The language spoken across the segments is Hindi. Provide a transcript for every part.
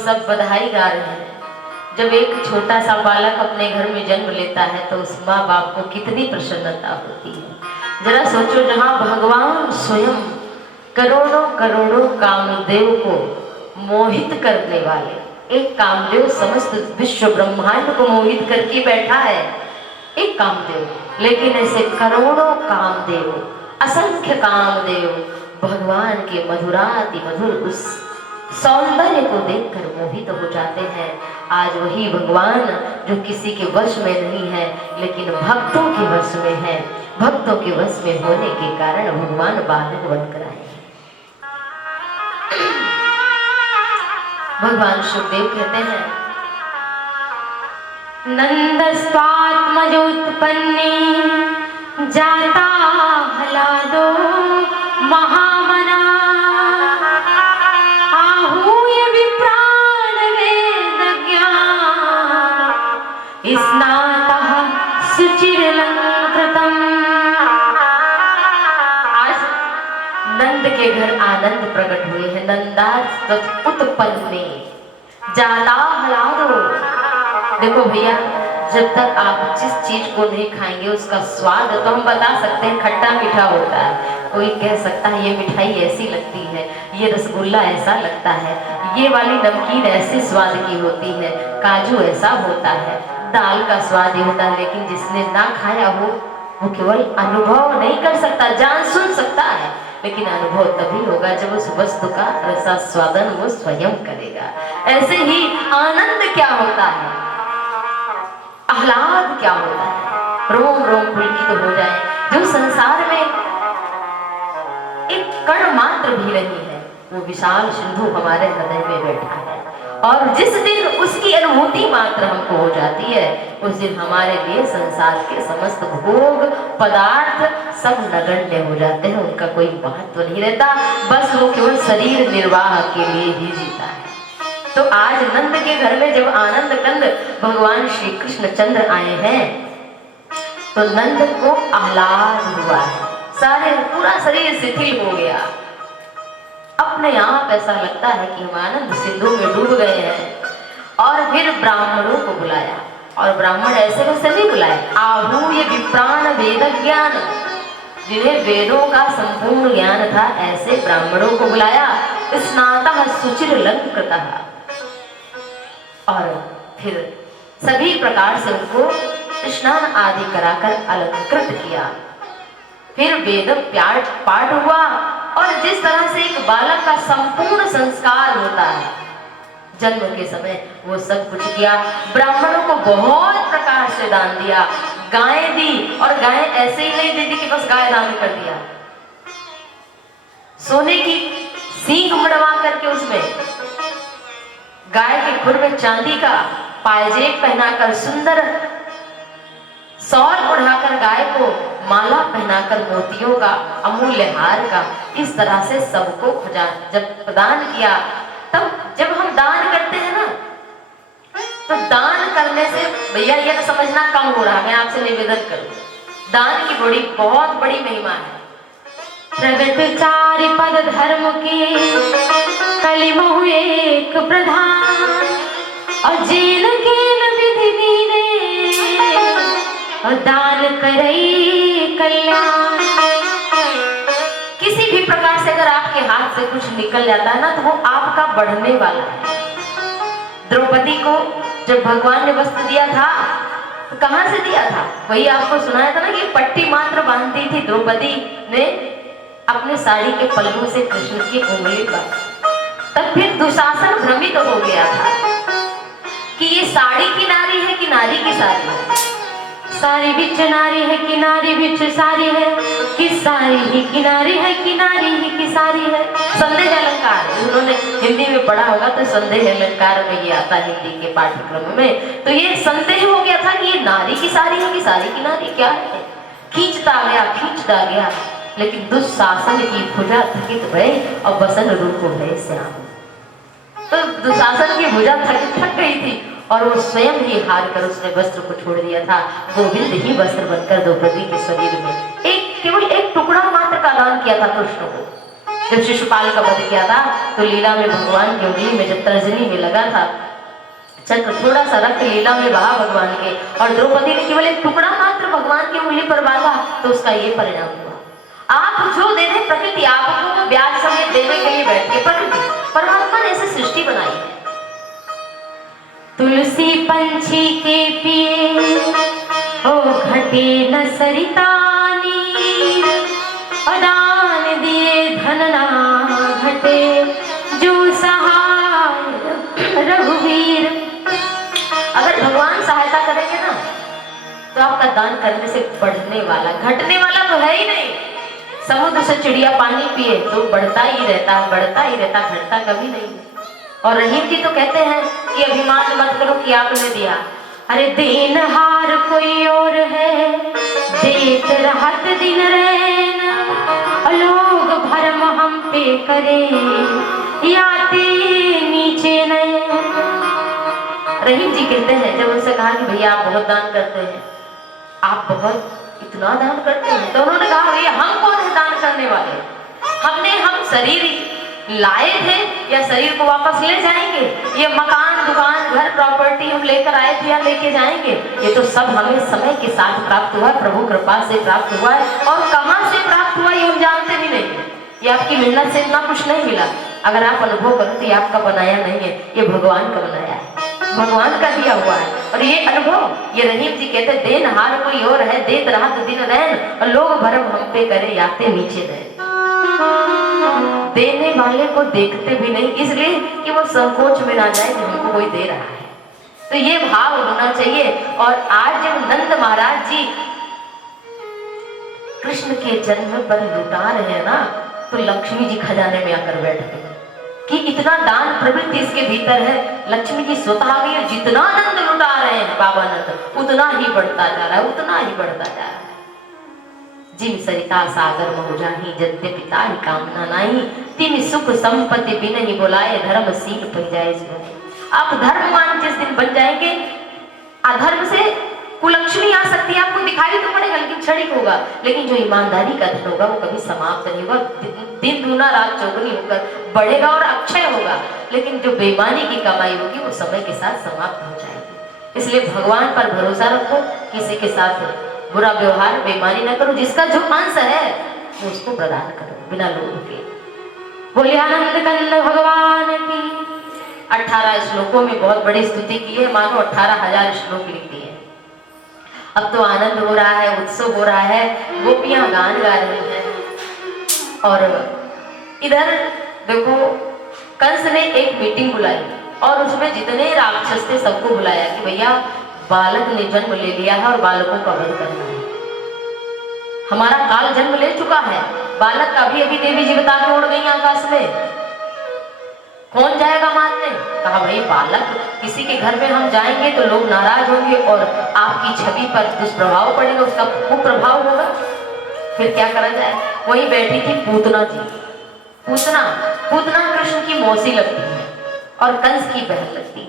सब बधाई गा रहे हैं। जब एक छोटा सा बालक अपने घर में जन्म लेता है तो उस माँ बाप को कितनी प्रसन्नता होती है। जरा सोचो, जहाँ भगवान स्वयं करोड़ों करोड़ों कामदेव को मोहित करने वाले एक कामदेव समस्त विश्व ब्रह्मांड को मोहित करके बैठा है, एक कामदेव, लेकिन ऐसे करोड़ों कामदेव, असंख्य कामदेव भगवान के मधुराति मधुर उस सौंदर्य को देखकर मोहित हो जाते हैं। आज वही भगवान जो किसी के वश में नहीं है लेकिन भक्तों के वश में है, भक्तों के वश में होने के कारण भगवान बालक बनकर आए। भगवान सुखदेव कहते हैं, नंदस्वात्मजोत्पन्ने जाता हलादो महामना आहूय विप्राण वेदज्ञान स्नातः सुचिरलंकृतम्। आज नंद के घर आनंद प्रकट हुए हैं। नंदात्पन्ने जाता हलादो। देखो भैया, जब तक आप जिस चीज को नहीं खाएंगे उसका स्वाद तो हम बता सकते हैं खट्टा मीठा होता है। कोई कह सकता है ये मिठाई ऐसी लगती है, ये रसगुल्ला ऐसा लगता है, ये वाली नमकीन ऐसे स्वाद की होती है, काजू ऐसा होता है, दाल का स्वाद ही होता है। लेकिन जिसने ना खाया हो वो केवल अनुभव नहीं कर सकता, जान सुन सकता है, लेकिन अनुभव तभी होगा जब उस वस्तु का रसास्वादन वो स्वयं करेगा। ऐसे ही आनंद क्या होता है, आह्लाद क्या होता है, रोम रोम पुलकित तो हो जाए। जो संसार में एक कण मात्र भी नहीं है वो विशाल सिंधु हमारे हृदय में बैठा है, और जिस दिन उसकी अनुभूति मात्र हमको हो जाती है उस दिन हमारे लिए संसार के समस्त भोग पदार्थ सब नगण्य हो जाते हैं, उनका कोई महत्व नहीं रहता, बस वो केवल शरीर निर्वाह के लिए ही जीता है। तो आज नंद के घर में जब आनंद कंद भगवान श्री कृष्ण चंद्र आए हैं तो नंद को आह्लाद हुआ है, सारे पूरा शरीर शिथिल हो गया। अपने आप ऐसा लगता है कि हम आनंद सिंधु में डूब गए हैं। और फिर ब्राह्मणों को बुलाया, और ब्राह्मण ऐसे वैसे नहीं बुलाए, आहूय विप्राण वेद ज्ञान, जिन्हें वेदों का संपूर्ण ज्ञान था ऐसे ब्राह्मणों को बुलाया। स्नातः सुचिरलंकृतः, और फिर सभी प्रकार से उनको स्नान आदि कराकर अलंकृत किया। फिर वेद पाठ हुआ, और जिस तरह से एक बालक का संपूर्ण संस्कार होता है जन्म के समय वो सब कुछ किया। ब्राह्मणों को बहुत प्रकार से दान दिया, गायें दी, और गायें ऐसे ही नहीं दी थी कि बस गाय दान कर दिया, सोने की सींग मड़वा करके उसमें गाय के खुर में चांदी का पायजेब पहनाकर, सुंदर सौर ओढ़ाकर, गाय को माला पहनाकर मोतियों का, अमूल्य हार का, इस तरह से सबको जब प्रदान किया। तब जब हम दान करते हैं ना तो दान करने से भैया ये ना समझना कम हो रहा, मैं आपसे निवेदन करूं, दान की बहुत बड़ी महिमा है। प्रगट चारि पद धर्म के कलिमहु एक प्रधान, और जेन केन विधि दीने और दान करई कल्याण। किसी भी प्रकार से अगर आपके हाथ से कुछ निकल जाता है ना तो वो आपका बढ़ने वाला है। द्रौपदी को जब भगवान ने वस्त्र दिया था तो कहां से दिया था, वही आपको सुनाया था ना कि पट्टी मात्र बांधती थी द्रौपदी ने अपने साड़ी के पल्लू से कृष्ण की उंगली पर। तब फिर दुशासन भ्रमित हो गया था कि ये साड़ी की नारी है कि नारी की साड़ी है, सारी बिच नारी है कि नारी बिच सारी है, कि सारी ही किनारी है कि नारी ही की सारी है। संदेह अलंकार उन्होंने हिंदी में पढ़ा होगा तो संदेह अलंकार में ये आता है हिंदी के पाठ्यक्रम में। तो ये संदेह हो गया था कि ये नारी की सारी है कि सारी की नारी क्या है, खींचता गया, लेकिन दुशासन की भुजा थकित भय और बसन रूप भय श्याम। तो दुशासन की भुजा थक गई थी और वो स्वयं ही हार कर उसने वस्त्र को छोड़ दिया था। गोविंद ही वस्त्र बनकर द्रौपदी के शरीर में केवल एक टुकड़ा मात्र का दान किया था कृष्ण को। जब शिशुपाल का वध किया था तो लीला में भगवान की उंगली में जब तर्जनी में लगा था चक्र, थोड़ा सा रक्त लीला में बहा भगवान के, और द्रौपदी ने केवल एक टुकड़ा मात्र भगवान की उंगली पर बांधा, तो उसका ये परिणाम हुआ। आप जो दे रहे प्रकृति आपको ब्याज समेत देने के लिए बैठी है। प्रकृति परमात्मा ने ऐसी सृष्टि बनाई है। तुलसी पंछी के पिए ओ घटे न सरिता नीर, दान दिए धन ना घटे जो सहाय रघुवीर। अगर भगवान सहायता करेंगे ना तो आपका दान करने से बढ़ने वाला, घटने वाला तो है ही नहीं। समुद्र से चिड़िया पानी पिए तो बढ़ता ही रहता, बढ़ता ही रहता, घटता कभी नहीं। और रहीम जी तो कहते हैं कि अभिमान मत करो कि आपने दिया, अरे देनहार कोई और है, देत रहत दिन रैन, लोग भरम हम पे करें, याते नीचे नैन। रहीम जी कहते हैं, जब उनसे कहा कि भैया आप बहुत दान करते हैं, आप बहुत इतना दान करते हैं, तो उन्होंने कहा भैया हम कौन है दान करने वाले, हम शरीर लाए थे या शरीर को वापस ले जाएंगे? ये मकान, दुकान, घर, प्रॉपर्टी हम लेकर आए थे या लेके जाएंगे? ये तो सब हमें समय के साथ प्राप्त हुआ है, प्रभु कृपा से प्राप्त हुआ है। और कहाँ से प्राप्त हुआ ये हम जानते भी नहीं। ये आपकी मेहनत से इतना कुछ नहीं मिला। अगर आप अनुभव करो तो ये आपका बनाया नहीं है, ये भगवान का बनाया है, भगवान का दिया हुआ है। और ये अनुभव, ये रहीम जी कहते हैं, देनहार कोई और है, देत रात दिन रैन, और लोग भरम हम पे करे, याते नीचे रहे। देने वाले को देखते भी नहीं, इसलिए कि वो संकोच में ना जाए कि हमको कोई दे रहा है। तो ये भाव होना चाहिए। और आज जब नंद महाराज जी कृष्ण के जन्म पर लुटा रहे हैं ना, तो लक्ष्मी जी खजाने में आकर बैठ गए कि इतना दान प्रवृत्ति इसके भीतर है। लक्ष्मी जी स्वतः आ गई, जितना आनंद लुटा रहे हैं बाबा नंद, उतना ही बढ़ता जा रहा है, उतना ही बढ़ता जा रहा है। जिम सरिता सागर महु जाहि, जद्य पिता ही कामना नाही, तिम सुख संपत्ति बिन ही बोलाए, धर्मशील बन जाए जीवन। आप धर्मवान जिस दिन बन जाएंगे, अधर्म से कुलक्ष्मी आ सकती है, आपको दिखाई तो पड़ेगा लेकिन क्षणिक होगा, लेकिन जो ईमानदारी का धन होगा वो कभी समाप्त नहीं होगा, दिन दूना रात चौगुनी होकर बढ़ेगा और अक्षय होगा। लेकिन जो बेईमानी की कमाई होगी वो समय के साथ समाप्त हो जाएगी। इसलिए भगवान पर भरोसा रखो, किसी के साथ बुरा व्यवहार, बेईमानी न करो, जिसका जो अंश है वो उसको प्रदान करो बिना लोभ के। बोलिए आनंद कंद भगवान की। 18 श्लोकों में बहुत बड़ी स्तुति की है, मानो 18,000 श्लोक लिख दिए। अब तो आनंद हो रहा है, उत्सव हो रहा है, गोपियां गान गा रही हैं। और इधर देखो, कंस ने एक मीटिंग बुलाई और उसमें जितने राक्षस थे सबको बुलाया कि भैया बालक ने जन्म ले लिया है और बालकों का वध करना है। हमारा काल जन्म ले चुका है, बालक का भी अभी देवी जी बता के उड़ गई आकाश में, कौन जाएगा मारने? कहा भाई बालक, किसी के घर में हम जाएंगे तो लोग नाराज होंगे और आपकी छवि पर दुष्प्रभाव पड़ेगा, उसका कुप्रभाव होगा, फिर क्या करा जाए? वहीं बैठी थी पूतना जी। पूतना कृष्ण की मौसी लगती है और कंस की बहन लगती है।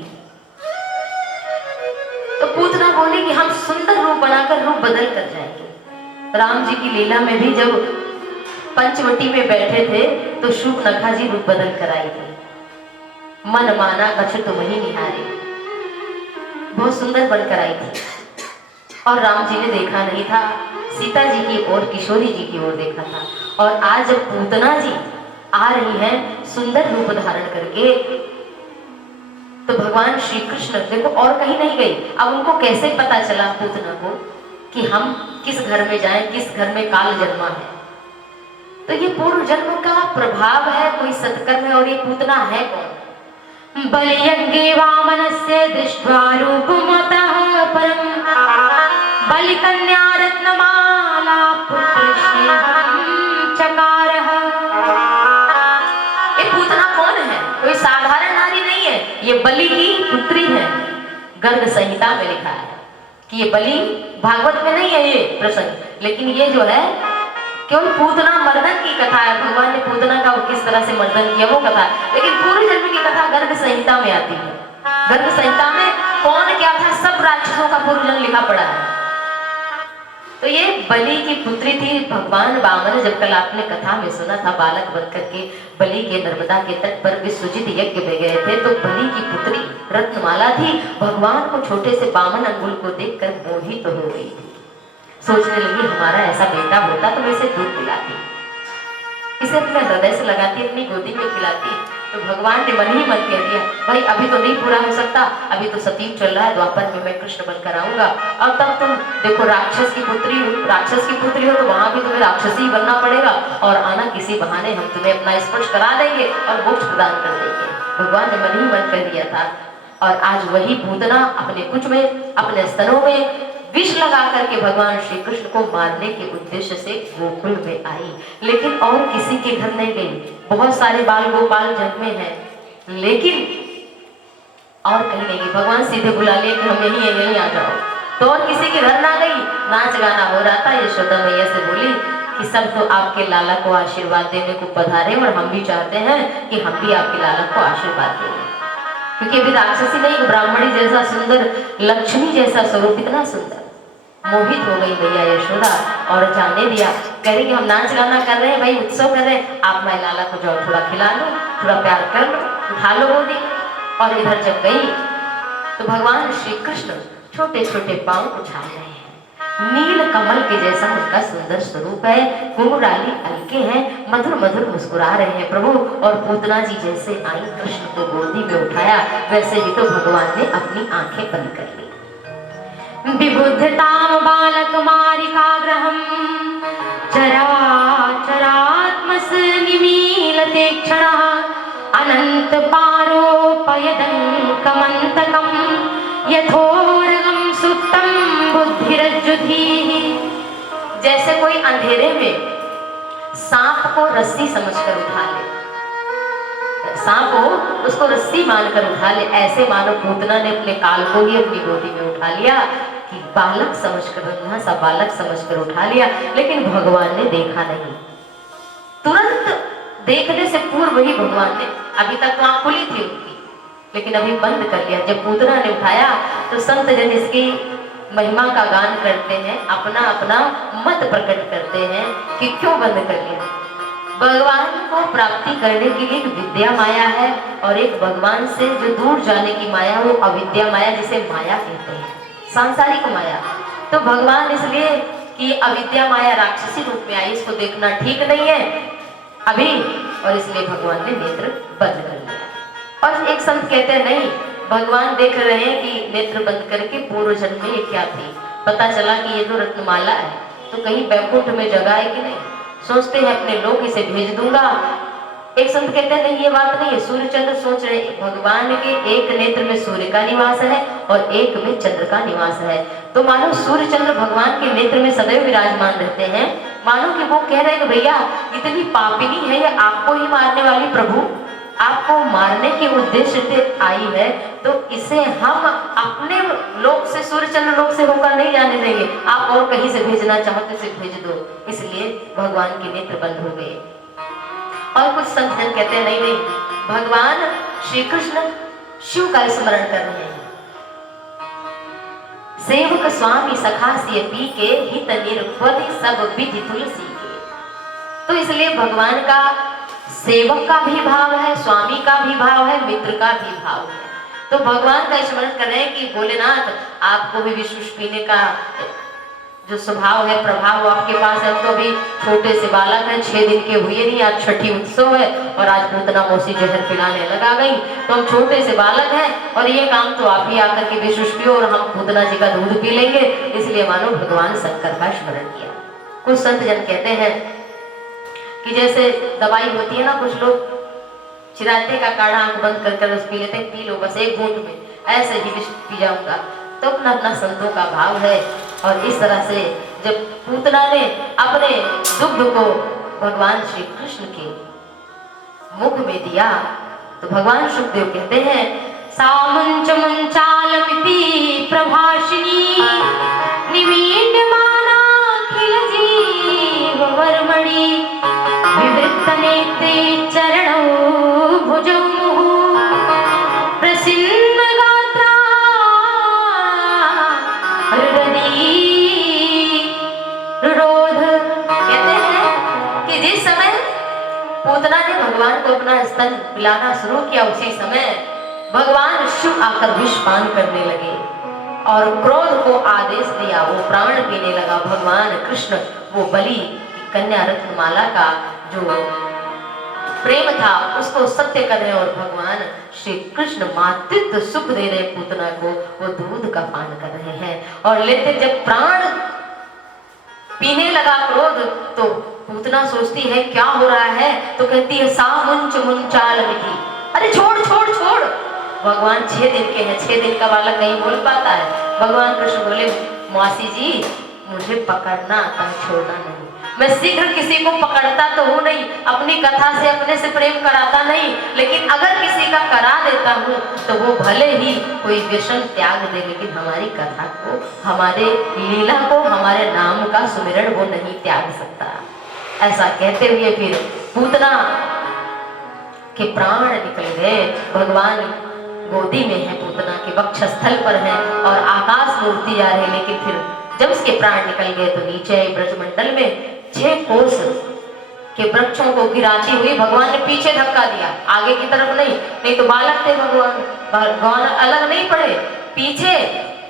तो पूतना बोली कि हम सुंदर रूप बनाकर रूप बदल कर जाएंगे। राम जी की लीला में भी जब पंचवटी में बैठे थे तो शूर्पणखा जी रूप बदल कर आई थी। मन माना कछ तुम ही निहारे, बहुत सुंदर बनकर आई थी। और राम जी ने देखा नहीं था, सीता जी की ओर, किशोरी जी की ओर देखा था। और आज जब पूतना जी आ रही हैं सुंदर रूप धारण करके, तो भगवान श्री कृष्ण देखो और कहीं नहीं गई। अब उनको कैसे पता चला पूतना को कि हम किस घर में जाएं, किस घर में काल जन्मा है? तो ये पूर्व जन्म का प्रभाव है, कोई सत्कर्म है। और ये पूतना है कौन? बलियज्ञे वामनस्य दृष्ट्वा रूपमतः परं, बलिकन्या रत्नमाला पुत्रस्य चकारः। ये पूतना कौन है? कोई साधारण नारी नहीं है, ये बलि की पुत्री है। गर्ग संहिता में लिखा है कि ये बलि, भागवत में नहीं है ये प्रसंग, लेकिन ये जो है केवल पूतना मर्दन की कथा है। भगवान ने पूतना का किस तरह से मर्दन किया वो कथा, लेकिन पूर्व जन्म की कथा गर्ग संहिता में आती है। गर्ग संहिता में कौन क्या था सब राक्षसों का पूर्व जन्म लिखा पड़ा है। तो ये बलि की पुत्री थी भगवान वामन। जब कल आपने कथा में सुना था, बालक बनकर के बलि के नर्मदा के तट पर विश्वजित यज्ञ में गए थे, तो बलि की पुत्री रत्नमाला थी, भगवान को छोटे से बामन अंगुल को देखकर मोहित हो गई थी। सोचने लगी हमारा ऐसा बेटा होता तो मैं इसे दूध पिलाती, इसे अपने हृदय से लगाती, अपनी गोदी में खिलाती। तो भगवान ने मन ही मन कह दिया, भाई अभी तो नहीं पूरा हो सकता, अभी तो सतयुग चल रहा है, द्वापर में मैं कृष्ण बनकर आऊंगा। और तब तुम देखो राक्षस की पुत्री हो तो वहां भी तुम्हें राक्षसी बनना पड़ेगा, और आना किसी बहाने हम तुम्हें अपना स्पर्श करा देंगे और मोक्ष प्रदान कर देंगे। भगवान ने मन ही मन कर दिया था। और आज वही पूतना अपने कुछ में, अपने स्तनों में विष लगा करके भगवान श्री कृष्ण को मारने के उद्देश्य से गोकुल में आई, लेकिन और किसी के घर नहीं गई। बहुत सारे बाल गोपाल जन्मे हैं, लेकिन और कहीं नहीं गई। भगवान सीधे बुला लिए कि हम यहीं आ जाओ, तो और किसी के घर ना गई। नाच गाना हो रहा था, यशोदा मैया से बोली कि सब तो आपके लाला को आशीर्वाद देने को पधारे, और हम भी चाहते हैं कि हम भी आपके लाला को आशीर्वाद दें, क्योंकि अभी राक्षसी नहीं, ब्राह्मणी जैसा सुंदर, लक्ष्मी जैसा स्वरूप, इतना सुंदर। मोहित हो गई मैया यशोदा और जाने दिया, कह रही कि हम नाच गाना कर रहे हैं भाई, उत्सव कर रहे हैं, आप मैं लाला को जाओ थोड़ा खिला लो, थोड़ा प्यार कर लो, उठा लो गोदी। और इधर जब गई तो भगवान श्री कृष्ण छोटे छोटे पांव उछाल रहे हैं, नील कमल के जैसा उनका सुंदर स्वरूप है, घुंघराली हल्के हैं, मधुर मधुर मुस्कुरा रहे हैं प्रभु। और पूतना जी जैसे आई, कृष्ण को गोदी में उठाया, वैसे ही तो भगवान ने अपनी आंखें बंद कर ली। विबुद्धताम बालक मारिकाग्रहम चराचरात्मस निमीलते क्षणः अनंत पारोपयदंकमंतकम यथोर्गम सुप्तम बुद्धिरज्जुधीः। जैसे कोई अंधेरे में सांप को रस्सी समझकर उठा ले, सांप हो उसको रस्सी मानकर उठा ले, ऐसे मानो पूतना ने अपने काल को ही अपनी गोदी में उठा लिया कि बालक समझकर, नन्हा सा बालक समझकर उठा लिया। लेकिन भगवान ने देखा नहीं, तुरंत देखने से पूर्व ही भगवान ने, अभी तक तो आंख खुली थी उनकी, लेकिन अभी बंद कर लिया। जब पूतना ने उठाया तो संत जन इसकी महिमा का गान करते हैं, अपना अपना मत प्रकट करते हैं कि क्यों बंद कर लिया। भगवान को प्राप्ति करने के लिए एक विद्या माया है, और एक भगवान से जो दूर जाने की माया, वो अविद्या माया, जिसे माया कहते हैं, सांसारिक माया। तो भगवान इसलिए कि अविद्या माया राक्षसी रूप में आई, इसको देखना ठीक नहीं है अभी, और इसलिए भगवान ने नेत्र बंद कर लिया। और एक संत कहते हैं नहीं, भगवान देख रहे हैं कि नेत्र बंद करके पूर्व जन्म में ये क्या थी। पता चला कि ये तो रत्नमाला है, तो कहीं बैकुंठ में जगह है कि नहीं, सोचते हैं अपने लोग इसे भेज दूंगा। एक संत कहते हैं नहीं, ये बात नहीं है। सूर्य चंद्र सोच रहे भगवान के एक नेत्र में सूर्य का निवास है और एक में चंद्र का निवास है, तो मानो सूर्य चंद्र भगवान के नेत्र में सदैव विराजमान रहते हैं। मानो कि वो कह रहे हैं कि भैया इतनी पापिनी है ये, आपको ही मारने वाली प्रभु, आपको मारने के उद्देश्य से आई है, तो इसे हम अपने लोक से, सूर्य चंद्र लोक से होकर नहीं जाने देंगे, आप और कहीं से भेजना चाहो तो इसे भेज दो। इसलिए भगवान के नेत्र बंद हो गए। और कुछ संत जन कहते हैं नहीं, भगवान श्री कृष्ण शिव का स्मरण कर रहे हैं। सेवक स्वामी सखा सिय पी के हित निरपद सब विधि तुलसी के। तो इसलिए भगवान का सेवक का भी भाव है, स्वामी का भी भाव है, मित्र का भी भाव है। तो भगवान का स्मरण कर रहे हैं कि भोलेनाथ आपको भी विष पीने का जो स्वभाव है, प्रभाव आपके पास है। तो अभी छोटे से बालक है, 6 दिन के हुए नहीं, आज छठी उत्सव है और आज पूतना मौसी जहर पिलाने लगा गई, तो हम छोटे से बालक हैं और ये काम तो आप ही आकर के विष पियो और हम पूतना जी का दूध पी लेंगे। इसलिए मानो भगवान शंकर का स्मरण किया। कुछ संत जन कहते हैं कि जैसे दवाई होती है ना, कुछ लोग चिराते का काढ़ा आंख बंद कर बस पी लेते हैं, पी लो बस एक घूंट में, ऐसे ही विष पी जाऊंगा। तो अपना अपना संतों का भाव है। और इस तरह से जब पूतना ने अपने दुग्ध को भगवान श्री कृष्ण के मुख में दिया, तो भगवान सुखदेव कहते हैं सामंच मंचालमिति प्रभाषिणी निमीड्यमाना खिल जीव वर्मणि विवृत्त नेत्रे चरणौ भुजौ प्रसिन्न गात्रा हृदयी पूतना ने भगवान को अपना स्तन पिलाना शुरू किया। उसी समय भगवान शिव आकर विष पान करने लगे और क्रोध को आदेश दिया, वो प्राण पीने लगा। भगवान कृष्ण वो बलि कन्या रत्नमाला का जो प्रेम था उसको सत्य कर रहे और भगवान श्री कृष्ण मातृत्व सुख दे रहे पूतना को, वो दूध का पान कर रहे हैं। और लेते जब प्राण पीने लगा क्रोध, तो पूतना सोचती है क्या हो रहा है, तो कहती है सा मुंच मुंचाल मिठी, अरे छोड़ छोड़ छोड़। भगवान 6 दिन के हैं, 6 दिन का बालक नहीं बोल पाता है। भगवान कृष्ण बोले मौसी जी मुझे पकड़ना आता है, छोड़ना नहीं। मैं शीघ्र किसी को पकड़ता तो हूँ नहीं, अपनी कथा से अपने से प्रेम कराता नहीं, लेकिन अगर किसी का करा देता हूँ तो वो भले ही कोई व्यसन त्याग दे, लेकिन हमारी कथा को, हमारे लीला को, हमारे नाम का सुमिरन वो नहीं त्याग सकता। ऐसा कहते हुए फिर पूतना के प्राण निकल गए। भगवान गोदी में है, पूतना के वक्षस्थल पर है और आकाश में उड़ती जा रही, लेकिन फिर जब उसके प्राण निकल गए तो नीचे ब्रजमंडल में 6 कोस के वृक्षों को गिराती हुई भगवान ने पीछे धक्का दिया, आगे की तरफ नहीं, नहीं तो बालक थे भगवान अलग नहीं पड़े, पीछे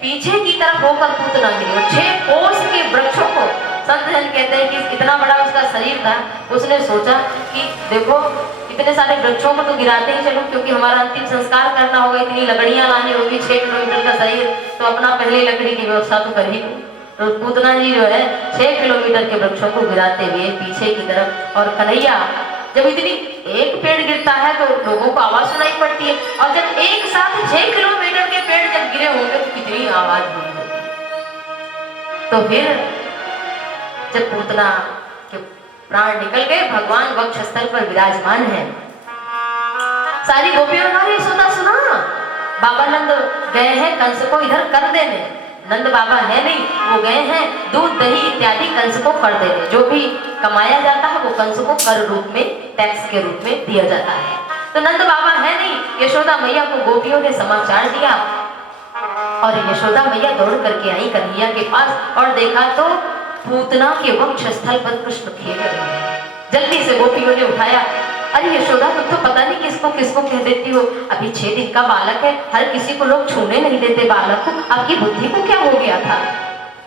पीछे की तरफ होकर पूतना गिरी। 6 कोस के वृक्षों को, संत जन कहते हैं कि इतना बड़ा उसका शरीर था, उसने सोचा कि देखो इतने सारे वृक्षों को तो गिराते ही चलो, क्योंकि हमारा अंतिम संस्कार करना होगा, इतनी लकड़ियां लानी होगी, 6 किलोमीटर का शरीर, तो अपना पहले लकड़ी की व्यवस्था तो कर ही। तो पूतना जी जो है 6 किलोमीटर के वृक्षों को गिराते हुए पीछे की तरफ, और कन्हैया जब इतनी एक पेड़ गिरता है तो लोगों को आवाज सुनाई पड़ती है, और जब एक साथ 6 किलोमीटर के पेड़ जब गिरे होंगे तो कितनी आवाज हुई होगी। तो फिर जब पूतना के प्राण निकल गए, भगवान वक्षस्थल पर विराजमान है। सारी गोपियों ने सुना सुना बाबा नंद गए हैं कंस को इधर कर देने। नंद बाबा है नहीं, वो गए हैं दूध दही इत्यादि कंस को कर देने। जो भी कमाया जाता है वो कंस को कर रूप में, टैक्स के रूप में दिया जाता है। तो नंद बाबा है नहीं, यशोदा मैया को गोपियों ने समाचार दिया और यशोदा मैया दौड़ करके आई कन्हैया के पास और देखा तो पूतना के वक्षस्थल पर कृष्ण खेल रहे हैं। जल्दी से गोपियों ने उठाया, अरे यशोदा तुम तो पता नहीं किसको किसको कह देती हो, अभी 6 दिन का बालक है, हर किसी को लोग छूने नहीं देते बालक को, आपकी बुद्धि को क्या हो गया था?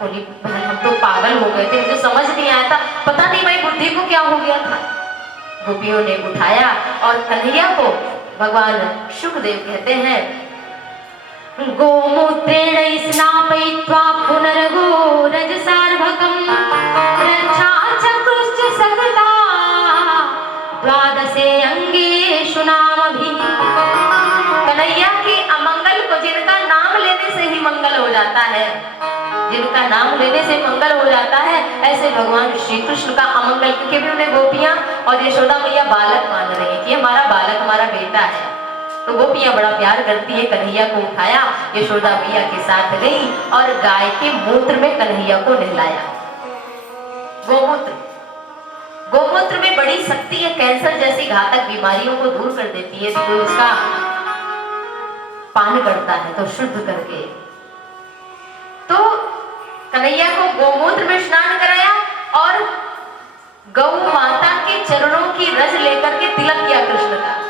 बोली बहन हम तो पागल हो गए थे, मुझे समझ नहीं आया था, पता नहीं भाई बुद्धि को क्या हो गया था। गोपियों ने उठाया और कन्हैया को भगवान शुकदेव कहते हैं गोमूत्रेण स्नापयित्वा पुनर्गो रजसार्भकम् रक्षा चक्रुश्च सतता द्वादशे अंगेषु नामभिः। कन्हैया के अमंगल को, जिनका नाम लेने से ही मंगल हो जाता है, जिनका नाम लेने से मंगल हो जाता है, ऐसे भगवान श्री कृष्ण का अमंगल, क्योंकि भी उन्हें गोपियां और यशोदा मैया बालक मान रही है कि हमारा बालक हमारा बेटा है। तो गोपियां बड़ा प्यार करती है, कन्हैया को उठाया, यशोदा मैया के साथ गई और गाय के मूत्र में कन्हैया को नहलाया। गोमूत्र, गोमूत्र में बड़ी शक्ति है, कैंसर जैसी घातक बीमारियों को दूर कर देती है। तो उसका पान करता है तो शुद्ध करके, तो कन्हैया को गोमूत्र में स्नान कराया और गौ माता के चरणों की रज लेकर के तिलक किया कृष्ण का।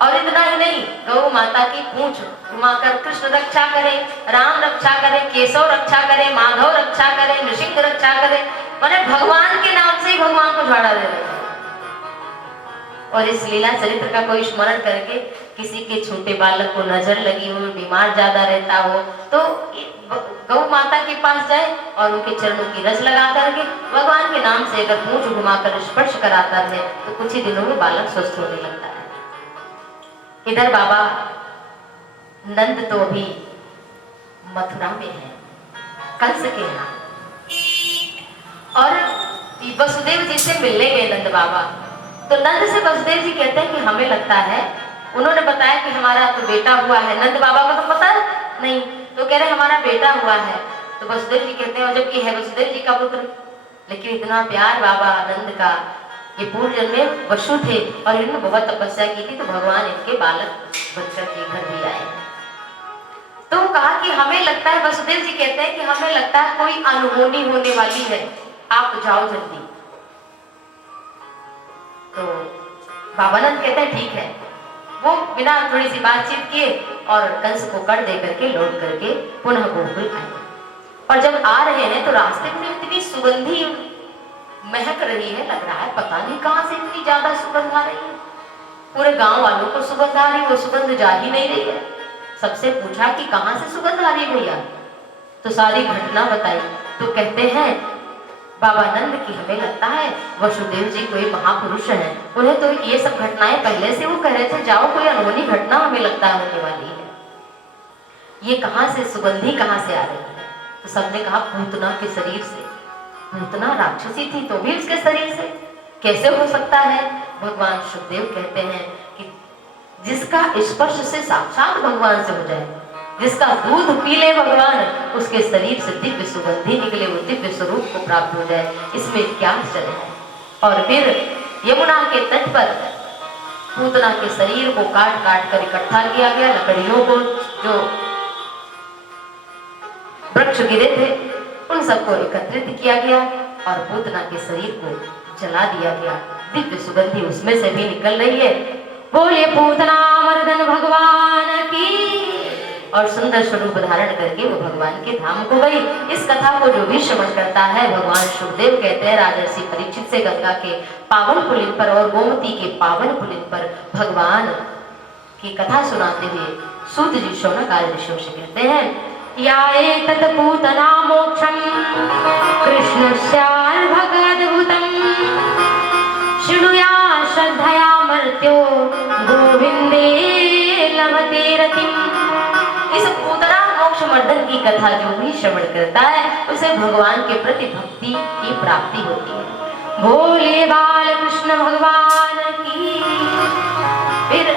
और इतना ही नहीं, गौ माता की पूंछ घुमाकर कृष्ण रक्षा करे, राम रक्षा करे, केशव रक्षा करे, माधव रक्षा करे, नृसिंह रक्षा करे, माने भगवान के नाम से ही भगवान को झाड़ा दे रहे हैं। और इस लीला चरित्र का कोई स्मरण करके किसी के छोटे बालक को नजर लगी हो, बीमार ज्यादा रहता हो, तो गौ माता के पास जाए और उनके चरणों की रज लगा करके भगवान के नाम से अगर पूंछ घुमाकर स्पर्श कराता है तो कुछ ही दिनों में बालक स्वस्थ होने लगता है। इधर बाबा नंद तो अभी मथुरा में है, कंस के यहाँ, और वसुदेव जी से मिलने गए नंद बाबा। तो नंद से वसुदेव जी कहते हैं कि हमें लगता है, उन्होंने बताया कि हमारा तो बेटा हुआ है, नंद बाबा को तो पता नहीं, तो कह रहे हमारा बेटा हुआ है। तो वसुदेव जी कहते हैं जबकि है वसुदेव जी का पुत्र, लेकिन इतना प्यार बाबा नंद का, ये पूर्व जन्म में वसु थे और इन्होंने बहुत तपस्या की थी, तो भगवान इनके बालक बनकर के घर भी आए। तो कहा कि हमें लगता है, वसुदेव जी कहते हैं कि हमें लगता है कोई अनहोनी होने वाली है, आप जाओ जल्दी। तो बाबानंद कहते हैं ठीक है। वो बिना थोड़ी सी बातचीत किए और कंस को कर दे करके लौट करके पुनः गोकुल आए। और जब आ रहे हैं तो रास्ते में इतनी सुगंधी महक रही है, लग रहा है पता नहीं कहां से इतनी ज्यादा सुगंध आ रही है। पूरे गांव वालों को सुगंध आ रही, वो सुगंध जा ही नहीं रही है। सबसे पूछा कि कहां से सुगंध आ रही है भैया, तो सारी घटना बताई। तो कहते हैं बाबानंद की हमें लगता है वसुदेव जी कोई महापुरुष हैं, उन्हें तो ये सब घटनाएं पहले से वो कह रहे थे, जाओ कोई अनहोनी घटना हमें लगता है होने वाली है, ये कहां से सुगंधी कहां से आ रही है। तो सबने कहा पूतना के शरीर से। पूतना राक्षसी थी तो भी उसके शरीर से कैसे हो सकता है। भगवान सुखदेव कहते हैं कि जिसका स्पर्श से साक्षात भगवान से हो जाए, जिसका दूध पी ले भगवान, उसके शरीर से दिव्य सुगंधी निकले, वो दिव्य स्वरूप को प्राप्त हो जाए, इसमें क्या आश्चर्य है। और फिर यमुना के तट पर पूतना के शरीर को काट काट कर इकट्ठा किया गया, लकड़ियों को जो वृक्ष गिरे थे उन सबको एकत्रित किया गया और पूतना के शरीर को जला दिया गया। दिव्य सुगंधी उसमें से भी निकल रही है। बोले पूतना मर्दन भगवान की। और सुंदर स्वरूप धारण करके वो भगवान के धाम को गई। इस कथा को जो भी श्रवण करता है, भगवान सुखदेव कहते हैं राजर्षि परीक्षित से गंगा के पावन पुलिन पर और गोमती के पावन पुलिन पर भगवान की कथा सुनाते हुए सूत जी शौनकादि ऋषियों से कहते हैं या एतत् पूतना मोक्षम कृष्णस्याल भगवद्भूतम शृणुया श्रद्धया मर्त्यो गोविंदे लभते रतिम। इस पूतना मोक्ष मर्दन की कथा जो भी श्रवण करता है उसे भगवान के प्रति भक्ति की प्राप्ति होती है। भोले बाल कृष्ण भगवान की। फिर